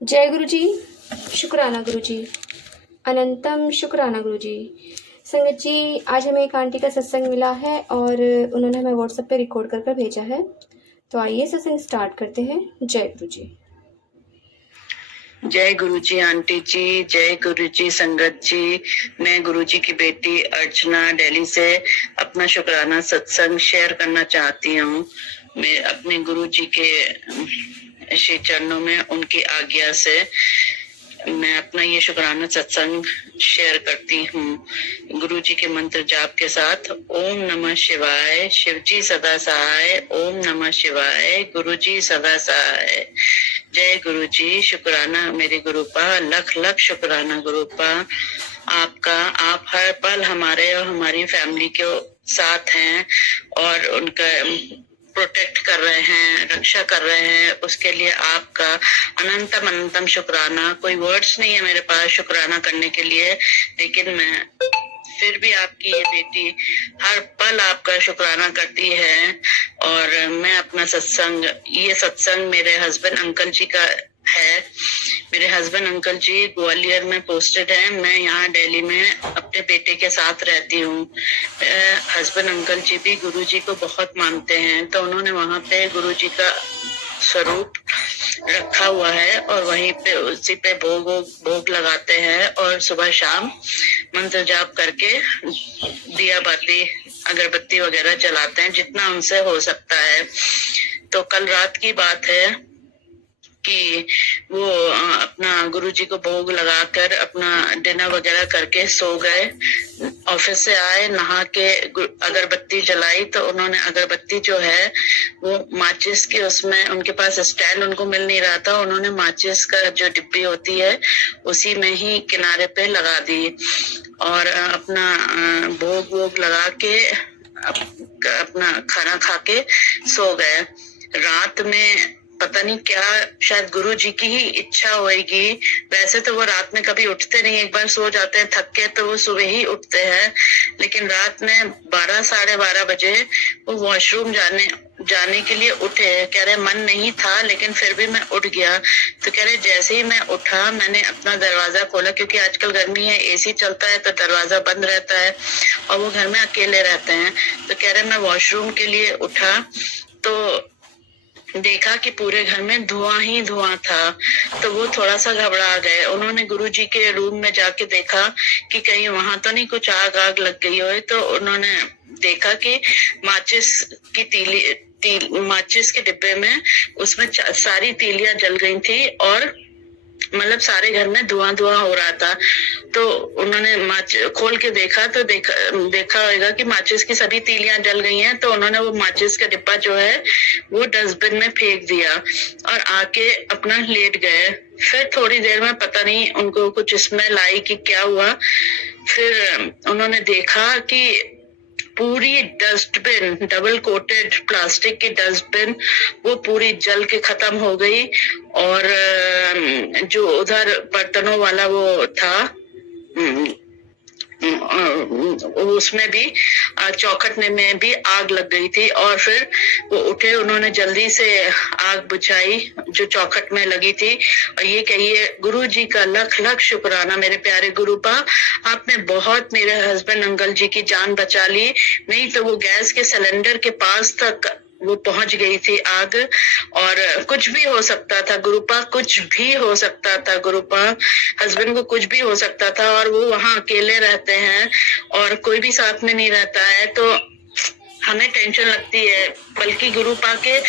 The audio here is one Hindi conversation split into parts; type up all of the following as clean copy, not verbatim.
जय गुरु जी, शुक्राना गुरु जी, अनंतम शुक्राना गुरु जी। संगत जी, आज हमें एक आंटी का सत्संग मिला है और उन्होंने हमें व्हाट्सएप पे रिकॉर्ड कर भेजा है। तो आइए सत्संग स्टार्ट करते हैं। जय गुरु जी। जय गुरु जी आंटी जी, जय गुरु जी संगत जी। मैं गुरु जी की बेटी अर्चना दिल्ली से अपना शुक्राना सत्संग शेयर करना चाहती हूँ। मैं अपने गुरु जी के श्री चरणों में उनकी आज्ञा से मैं अपना ये शुक्राना सत्संग शेयर करती हूँ गुरु जी के मंत्र जाप के साथ। ओम नमः शिवाय, शिव जी सदा सहाय। ओम नमः शिवाय, गुरु जी सदा सहाय। जय गुरु जी, शुक्राना मेरे गुरुपा, लख लख शुक्राना गुरुपा आपका। आप हर पल हमारे और हमारी फैमिली के साथ हैं और उनका प्रोटेक्ट कर रहे हैं, रक्षा कर रहे हैं, उसके लिए आपका अनंतम अनंतम शुक्राना। कोई वर्ड्स नहीं है मेरे पास शुक्राना करने के लिए, लेकिन मैं फिर भी आपकी ये बेटी हर पल आपका शुक्राना करती है। और मैं अपना सत्संग, ये सत्संग मेरे हस्बैंड अंकल जी का है। मेरे हस्बैंड अंकल जी ग्वालियर में पोस्टेड है, मैं यहाँ दिल्ली में अपने बेटे के साथ रहती हूँ। हस्बैंड अंकल जी भी गुरु जी को बहुत मानते हैं, तो उन्होंने वहाँ पे गुरु जी का स्वरूप रखा हुआ है और वहीं पे उसी पे भोग लगाते हैं और सुबह शाम मंत्र जाप करके दिया बाती अगरबत्ती वगैरह जलाते हैं जितना उनसे हो सकता है। तो कल रात की बात है कि वो अपना गुरुजी को भोग लगाकर अपना डिनर वगैरह करके सो गए। ऑफिस से आए, नहा के अगरबत्ती जलाई, तो उन्होंने अगरबत्ती जो है वो माचिस के, उसमें उनके पास स्टैंड उनको मिल नहीं रहा था, उन्होंने माचिस का जो डिब्बी होती है उसी में ही किनारे पे लगा दी और अपना भोग वोग लगा के अपना खाना खा के सो गए। रात में पता नहीं क्या, शायद गुरु जी की ही इच्छा होगी। वैसे तो वो रात में कभी उठते नहीं, एक बार सो जाते हैं थक के तो वो सुबह ही उठते हैं, लेकिन रात में 12 साढ़े 12 बजे वो वॉशरूम जाने के लिए उठे। कह रहे मन नहीं था लेकिन फिर भी मैं उठ गया। तो कह रहे जैसे ही मैं उठा मैंने अपना दरवाजा खोला, क्योंकि आजकल गर्मी है, एसी चलता है तो दरवाजा बंद रहता है और वो घर में अकेले रहते हैं। तो कह रहे मैं वॉशरूम के लिए उठा तो देखा कि पूरे घर में धुआं ही धुआं था। तो वो थोड़ा सा घबरा गए। उन्होंने गुरुजी के रूम में जाके देखा कि कहीं वहां तो नहीं कुछ आग लग गई हो। तो उन्होंने देखा कि माचिस की माचिस के डिब्बे में उसमें सारी तीलियां जल गई थी और मतलब सारे घर में धुआं हो रहा था। तो उन्होंने खोल के देखा तो देखा होगा कि माचिस की सभी तीलियां जल गई हैं। तो उन्होंने वो माचिस का डिब्बा जो है वो डस्टबिन में फेंक दिया और आके अपना लेट गए। फिर थोड़ी देर में पता नहीं उनको कुछ स्मेल आई कि क्या हुआ। फिर उन्होंने देखा कि पूरी डस्टबिन, डबल कोटेड प्लास्टिक की डस्टबिन, वो पूरी जल के खत्म हो गई। और जो उधर बर्तनों वाला वो था उसमें भी चौखटने में भी आग लग गई थी। और फिर वो उठे, उन्होंने जल्दी से आग बुझाई जो चौखट में लगी थी। और ये कहिए गुरु जी का लख लख शुक्राना मेरे प्यारे गुरुपा, आपने बहुत मेरे हस्बैंड अंकल जी की जान बचा ली। नहीं तो वो गैस के सिलेंडर के पास तक वो पहुंच गई थी आग। और कुछ भी हो सकता था गुरुपा, कुछ भी हो सकता था गुरुपा, हस्बैंड को कुछ भी हो सकता था। और वो वहां अकेले रहते हैं और कोई भी साथ में नहीं रहता है, तो हमें टेंशन लगती है। बल्कि गुरुपा के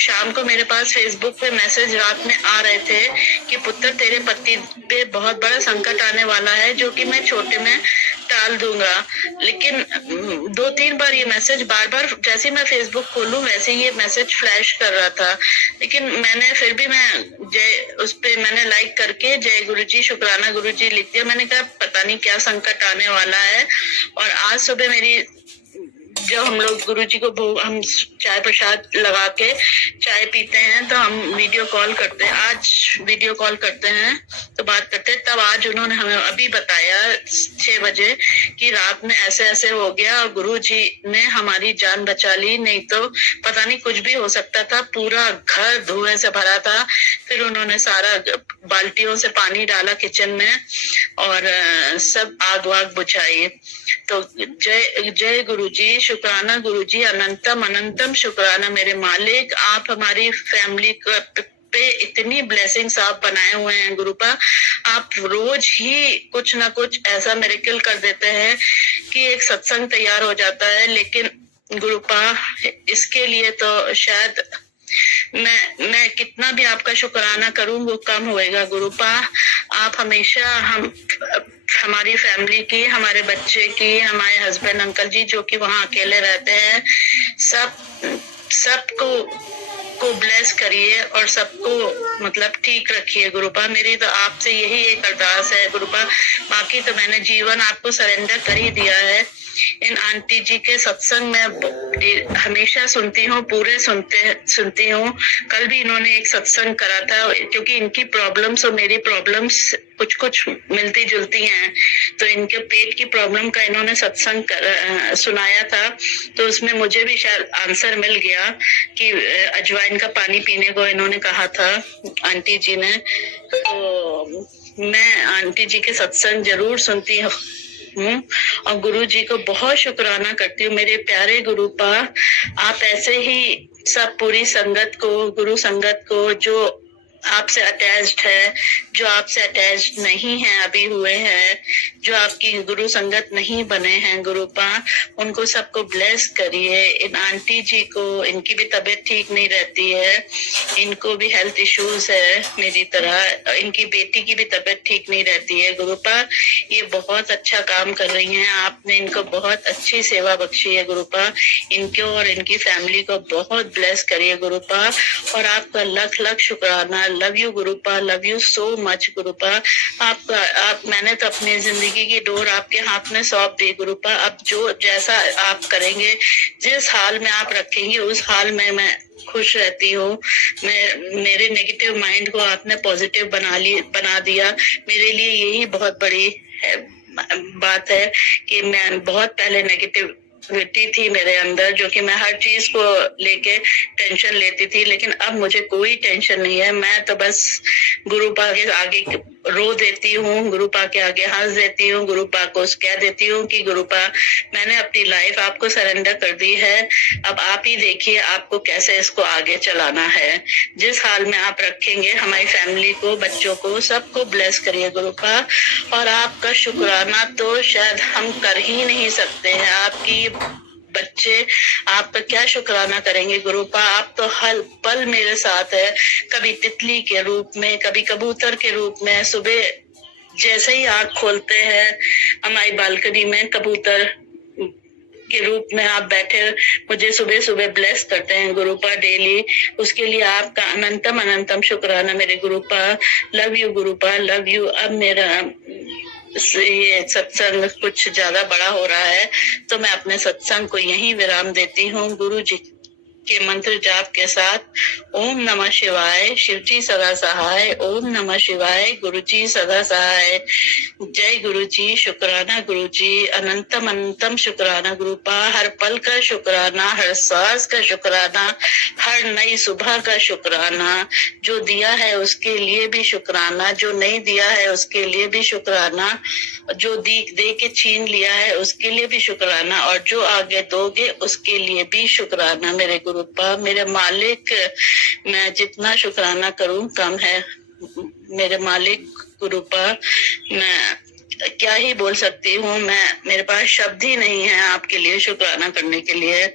शाम को मेरे पास फेसबुक पे मैसेज रात में आ रहे थे कि पुत्र तेरे पति पे बहुत बड़ा संकट आने वाला है, जो कि मैं छोटे में टाल दूंगा। लेकिन 2-3 बार ये मैसेज बार जैसे मैं फेसबुक खोलूं वैसे ये मैसेज फ्लैश कर रहा था। लेकिन मैंने फिर भी उस पे मैंने लाइक करके जय गुरुजी, शुक्राना गुरुजी लिख दिया। मैंने कहा पता नहीं क्या संकट आने वाला है। और आज सुबह मेरी, जब हम लोग गुरुजी को हम चाय प्रसाद लगा के चाय पीते हैं तो हम वीडियो कॉल करते हैं, आज वीडियो कॉल करते हैं। तो बात करते। तब आज उन्होंने हमें अभी बताया 6 बजे कि रात में ऐसे ऐसे हो गया और गुरुजी ने हमारी जान बचा ली, नहीं तो पता नहीं कुछ भी हो सकता था। पूरा घर धुएं से भरा था। फिर उन्होंने सारा बाल्टियों से पानी डाला किचन में और सब आग वाग बुझाई। तो जय जय गुरुजी, शुक्राना गुरुजी, अनंतम अनंतम शुक्राना मेरे मालिक। आप हमारी फैमिली पे इतनी ब्लेसिंग्स आप बनाए हुए हैं गुरुपा। आप रोज ही कुछ ना कुछ ऐसा मिरेकल कर देते हैं कि एक सत्संग तैयार हो जाता है। लेकिन गुरुपा इसके लिए तो शायद मैं कितना भी आपका शुक्राना करूं वो कम होएगा गुरुपा। आप हमेशा हमारी फैमिली की, हमारे बच्चे की, हमारे हस्बैंड अंकल जी जो कि वहाँ अकेले रहते हैं, सबको ब्लेस करिए और सबको मतलब ठीक रखिए गुरुपा। मेरी तो आपसे यही एक अरदास है गुरुपा। बाकी तो मैंने जीवन आपको सरेंडर कर ही दिया है। इन आंटी जी के सत्संग में हमेशा सुनती हूँ, पूरे सुनती हूँ। कल भी इन्होंने एक सत्संग करा था, क्योंकि इनकी प्रॉब्लम्स और मेरी प्रॉब्लम्स कुछ कुछ मिलती जुलती हैं। तो इनके पेट की प्रॉब्लम का इन्होंने सत्संग सुनाया था, तो उसमें मुझे भी शायद आंसर मिल गया कि अजवाइन का पानी पीने को इन्होंने कहा था आंटी जी ने। तो मैं आंटी जी के सत्संग जरूर सुनती हूँ और गुरु जी को बहुत शुक्राना करती हूँ। मेरे प्यारे गुरुपा, आप ऐसे ही सब पूरी संगत को, गुरु संगत को, जो आपसे अटैच्ड है, जो आपसे अटैच्ड नहीं है, अभी हुए हैं, जो आपकी गुरु संगत नहीं बने हैं गुरुपा, उनको सबको ब्लेस करिए। इन आंटी जी को, इनकी भी तबीयत ठीक नहीं रहती है, इनको भी हेल्थ इश्यूज है मेरी तरह। इनकी बेटी की भी तबीयत ठीक नहीं रहती है गुरुपा। ये बहुत अच्छा काम कर रही हैं, आपने इनको बहुत अच्छी सेवा बख्शी है गुरुपा। इनको और इनकी फैमिली को बहुत ब्लेस करिए गुरुपा। और आपका लख लख शुक्राना। लव यू गुरुपा, लव यू सो मच गुरुपा। मैंने तो अपनी जिंदगी की डोर आपके हाथ में सौंप दी गुरुपा। अब जो जैसा आप करेंगे, जिस हाल में आप रखेंगे, उस हाल में मैं खुश रहती हूँ। मेरे नेगेटिव माइंड को आपने पॉजिटिव बना दिया। मेरे लिए यही बहुत बड़ी बात है कि मैं बहुत पहले नेगेटिविटी थी मेरे अंदर, जो कि मैं हर चीज को लेके टेंशन लेती थी। लेकिन अब मुझे कोई टेंशन नहीं है। मैं तो बस गुरुपा के आगे रो देती हूँ, गुरुपा के आगे हंस देती हूँ, गुरुपा को कह देती हूँ कि गुरुपा, मैंने अपनी लाइफ आपको सरेंडर कर दी है। अब आप ही देखिए आपको कैसे इसको आगे चलाना है। जिस हाल में आप रखेंगे, हमारी फैमिली को, बच्चों को, सबको ब्लेस करिए गुरुपा। और आपका शुक्राना तो शायद हम कर ही नहीं सकते हैं। आपकी बच्चे आपका क्या शुक्राना करेंगे गुरुपा। आप तो हर पल मेरे साथ है, कभी तितली के रूप में, कभी कबूतर के रूप में। सुबह जैसे ही आँख खोलते हैं, हमारी बालकनी में कबूतर के रूप में आप बैठे मुझे सुबह सुबह ब्लेस करते हैं गुरुपा डेली। उसके लिए आपका अनंतम अनंतम शुक्राना मेरे गुरुपा। लव यू गुरुपा, लव यू। अब मेरा ये सत्संग कुछ ज्यादा बड़ा हो रहा है, तो मैं अपने सत्संग को यहीं विराम देती हूँ गुरु जी के मंत्र जाप के साथ। ओम नमः शिवाय, शिव जी सदा सहाय। ओम नमः शिवाय, गुरु जी सदा सहाय। जय गुरु जी, शुक्राना गुरु जी, अनंतम अनंतम शुक्राना गुरुपा। हर पल का शुक्राना, हर सांस का शुक्राना, हर नई सुबह का शुक्राना। जो दिया है उसके लिए भी शुक्राना, जो नहीं दिया है उसके लिए भी शुक्राना, जो दे के छीन लिया है उसके लिए भी शुक्राना, और जो आगे दोगे उसके लिए भी शुक्राना मेरे गुरुपा। मेरे मालिक, मैं जितना शुक्राना करूं कम है मेरे मालिक गुरुपा। मैं क्या ही बोल सकती हूँ, मेरे पास शब्द ही नहीं है आपके लिए शुक्राना करने के लिए।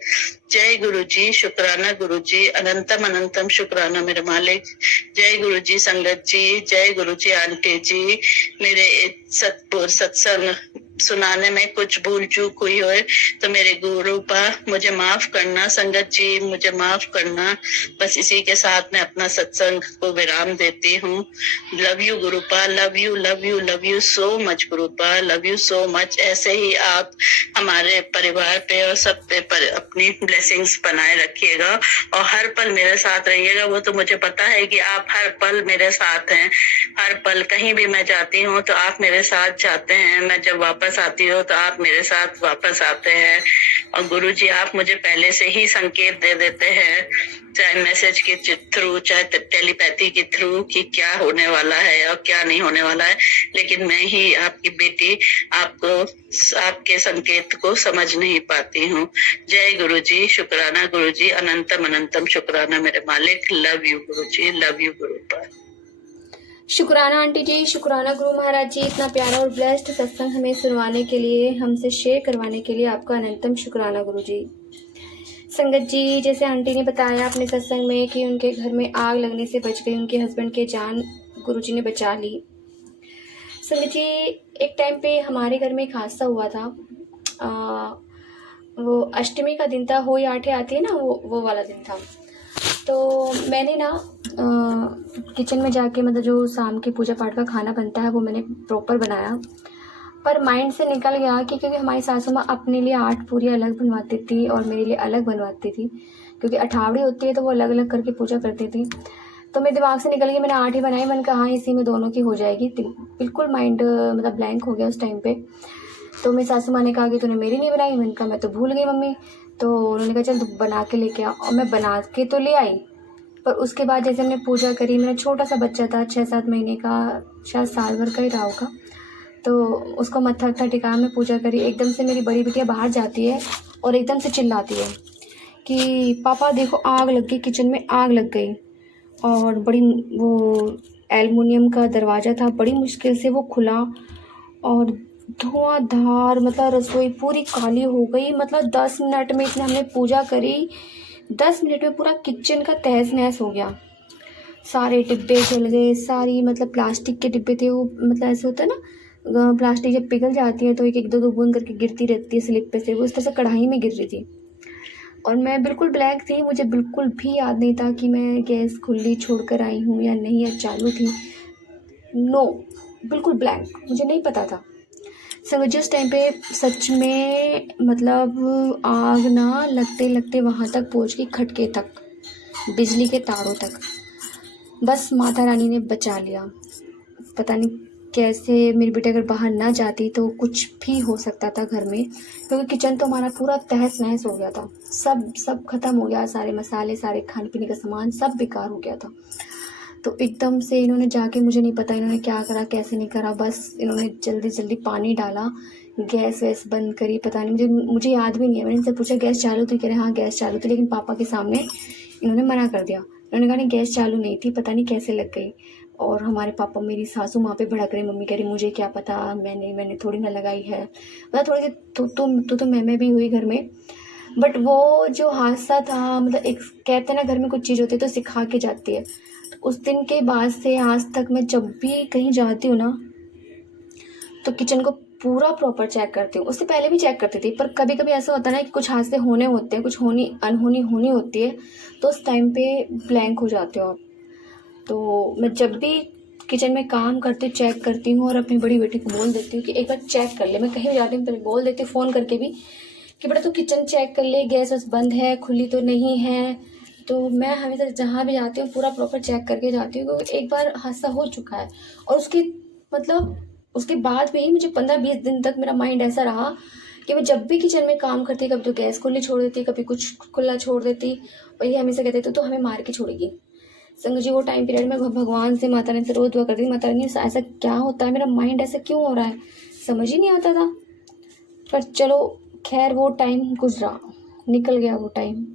जय गुरु जी, शुक्राना गुरु जी, अनंतम अनंतम शुक्राना मेरे मालिक। जय गुरु जी संगत जी, जय गुरु जी आंटी जी। मेरे सत्संग सुनाने में कुछ भूल चूक हुई हो तो मेरे गुरुपा मुझे माफ करना, संगत जी मुझे माफ करना। बस इसी के साथ मैं अपना सत्संग को विराम देती हूँ। लव यू गुरुपा, love you love you love you so much गुरुपा, love you so much. ऐसे ही आप हमारे परिवार पे और सब पे अपनी ब्लेसिंग्स बनाए रखिएगा और हर पल मेरे साथ रहिएगा। वो तो मुझे पता है कि आप हर पल मेरे साथ हैं, हर पल कहीं भी मैं जाती हूँ तो आप मेरे साथ जाते हैं, मैं जब वापस आती हूँ तो आप मेरे साथ वापस आते हैं। और गुरुजी आप मुझे पहले से ही संकेत दे देते हैं, चाहे मैसेज के थ्रू चाहे टेलीपैथी के थ्रू, कि क्या होने वाला है और क्या नहीं होने वाला है। लेकिन मैं ही आपकी बेटी आपके संकेत को समझ नहीं पाती हूँ। जय गुरुजी, शुक्राना गुरुजी, अनंतम अनंतम शुक्राना मेरे मालिक। लव यू गुरुजी, लव यू गुरुपा। शुक्राना आंटी जी, शुक्राना गुरु महाराज जी, इतना प्यारा और ब्लेस्ड सत्संग हमें सुनवाने के लिए, हमसे शेयर करवाने के लिए आपका अनंतम शुक्राना गुरु जी। संगत जी, जैसे आंटी ने बताया अपने सत्संग में कि उनके घर में आग लगने से बच गई, उनके हस्बैंड के जान गुरु जी ने बचा ली। संगत जी, एक टाइम पे हमारे घर में एक हादसा हुआ था। वो अष्टमी का दिन था, होई आठे आती है ना, वो वाला दिन था। तो मैंने ना किचन में जाके, मतलब जो शाम की पूजा पाठ का खाना बनता है वो मैंने प्रॉपर बनाया, पर माइंड से निकल गया कि क्योंकि हमारी सासू माँ अपने लिए 8 पूरी अलग बनवाती थी और मेरे लिए अलग बनवाती थी, क्योंकि अठावड़ी होती है तो वो अलग अलग करके पूजा करती थी। तो मेरे दिमाग से निकल गया, मैंने 8 ही बनाई। मैंने कहा हाँ इसी में दोनों की हो जाएगी। बिल्कुल माइंड मतलब ब्लैंक हो गया उस टाइम पे। तो मेरी सासू माँ ने कहा कि तूने मेरी नहीं बनाई। मैंने कहा मैं तो भूल गई मम्मी। तो उन्होंने कहा चल तू बना के लेके आ, और मैं बना के तो ले आई, पर उसके बाद जैसे हमने पूजा करी, मेरा छोटा सा बच्चा था 6-7 महीने का, शायद साल भर का ही रहा होगा, तो उसको मत्था वत्था टिकाया, मैं पूजा करी। एकदम से मेरी बड़ी बिटिया बाहर जाती है और एकदम से चिल्लाती है कि पापा देखो आग लग गई, किचन में आग लग गई। और बड़ी, वो एल्युमिनियम का दरवाज़ा था, बड़ी मुश्किल से वो खुला और धुआंधार, मतलब रसोई पूरी काली हो गई। मतलब 10 मिनट में इतने हमने पूजा करी, 10 मिनट में पूरा किचन का तहस नहस हो गया। सारे डिब्बे जल गए, सारी, मतलब प्लास्टिक के डिब्बे थे वो, मतलब ऐसे होता है ना, प्लास्टिक जब पिघल जाती है तो एक एक दो बूंद करके गिरती रहती है स्लिप पे से, वो इस तरह से कढ़ाई में गिर रही थी। और मैं बिल्कुल ब्लैंक थी, मुझे बिल्कुल भी याद नहीं था कि मैं गैस खुली छोड़ कर आई हूँ या नहीं, या चालू थी। नो, बिल्कुल ब्लैंक, मुझे नहीं पता था। समझ जिस टाइम पे सच में, मतलब आग ना लगते लगते वहाँ तक पहुँच गई, खटके तक, बिजली के तारों तक। बस माता रानी ने बचा लिया। पता नहीं कैसे मेरी बेटी अगर बाहर ना जाती तो कुछ भी हो सकता था घर में, क्योंकि किचन तो हमारा पूरा तहस नहस हो गया था। सब खत्म हो गया, सारे मसाले, सारे खाने पीने का सामान सब बेकार हो गया था। तो एकदम से इन्होंने जाके, मुझे नहीं पता इन्होंने क्या करा कैसे नहीं करा, बस इन्होंने जल्दी जल्दी पानी डाला, गैस वैस बंद करी। पता नहीं, मुझे याद भी नहीं है। मैंने इनसे पूछा गैस चालू थी, कह रहे हाँ गैस चालू थी, लेकिन पापा के सामने इन्होंने मना कर दिया। इन्होंने कहा नहीं गैस चालू नहीं थी, पता नहीं कैसे लग गई। और हमारे पापा, मेरी सासू माँ पे भड़क रहे। मम्मी कह रही मुझे क्या पता, मैंने थोड़ी ना लगाई है। मतलब थोड़ी सी तो मैं भी हुई घर में। बट वो जो हादसा था, मतलब एक कहते हैं ना घर में कुछ चीज़ होती है तो सिखा के जाती है। उस दिन के बाद से आज तक मैं जब भी कहीं जाती हूँ ना, तो किचन को पूरा प्रॉपर चेक करती हूँ। उससे पहले भी चेक करती थी, पर कभी कभी ऐसा होता है ना कि कुछ हादसे होने होते हैं, कुछ अनहोनी होनी होती है, तो उस टाइम पे ब्लैंक हो जाते हो आप। तो मैं जब भी किचन में काम करती चेक करती हूँ और अपनी बड़ी बेटी को बोल देती हूँ कि एक बार चेक कर ले। मैं कहीं भी जाती हूँ तो बोल देती हूँ फ़ोन करके भी कि बेटा तू किचन चेक कर ले, गैस वैस बंद है, खुली तो नहीं है। तो मैं हमेशा जहाँ भी जाती हूँ पूरा प्रॉपर चेक करके जाती हूँ, क्योंकि एक बार हादसा हो चुका है। और उसके बाद भी मुझे 15-20 दिन तक मेरा माइंड ऐसा रहा कि मैं जब भी किचन में काम करती, कभी तो गैस खुली छोड़ देती, कभी कुछ खुला छोड़ देती, और ये हमेशा कहते तो हमें मार के छोड़ेगी। संग जी, वो टाइम पीरियड में भगवान से, माता रानी से रोज दुआ करती, माता रानी ऐसा क्या होता है, मेरा माइंड ऐसा क्यों हो रहा है, समझ ही नहीं आता था। पर चलो खैर, वो टाइम गुजरा, निकल गया वो टाइम।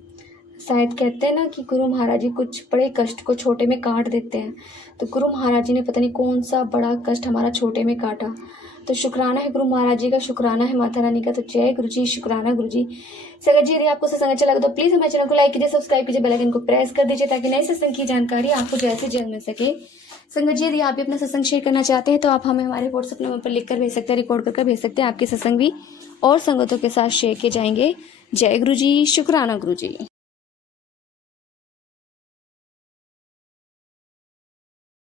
शायद कहते हैं ना कि गुरु महाराज जी कुछ बड़े कष्ट को छोटे में काट देते हैं, तो गुरु महाराज जी ने पता नहीं कौन सा बड़ा कष्ट हमारा छोटे में काटा। तो शुक्राना है गुरु महाराज जी का, शुक्राना है माता रानी का। तो जय गुरु जी, शुक्राना गुरु जी। संगत जी, यदि आपको सत्संग अच्छा लगे तो प्लीज़ हमारे चैनल को लाइक कीजिए, सब्सक्राइब कीजिए, बेल आइकन को प्रेस कर दीजिए, ताकि नई सत्संग की जानकारी आपको जल्द से जल्द मिल सके। संगत जी, यदि आप भी अपना सत्संग शेयर करना चाहते हैं तो आप हमें हमारे व्हाट्सएप नंबर पर लिख कर भेज सकते हैं, रिकॉर्ड कर भेज सकते हैं। आपके सत्संग भी और संगतों के साथ शेयर किए जाएंगे। जय गुरु जी, शुक्राना गुरु जी।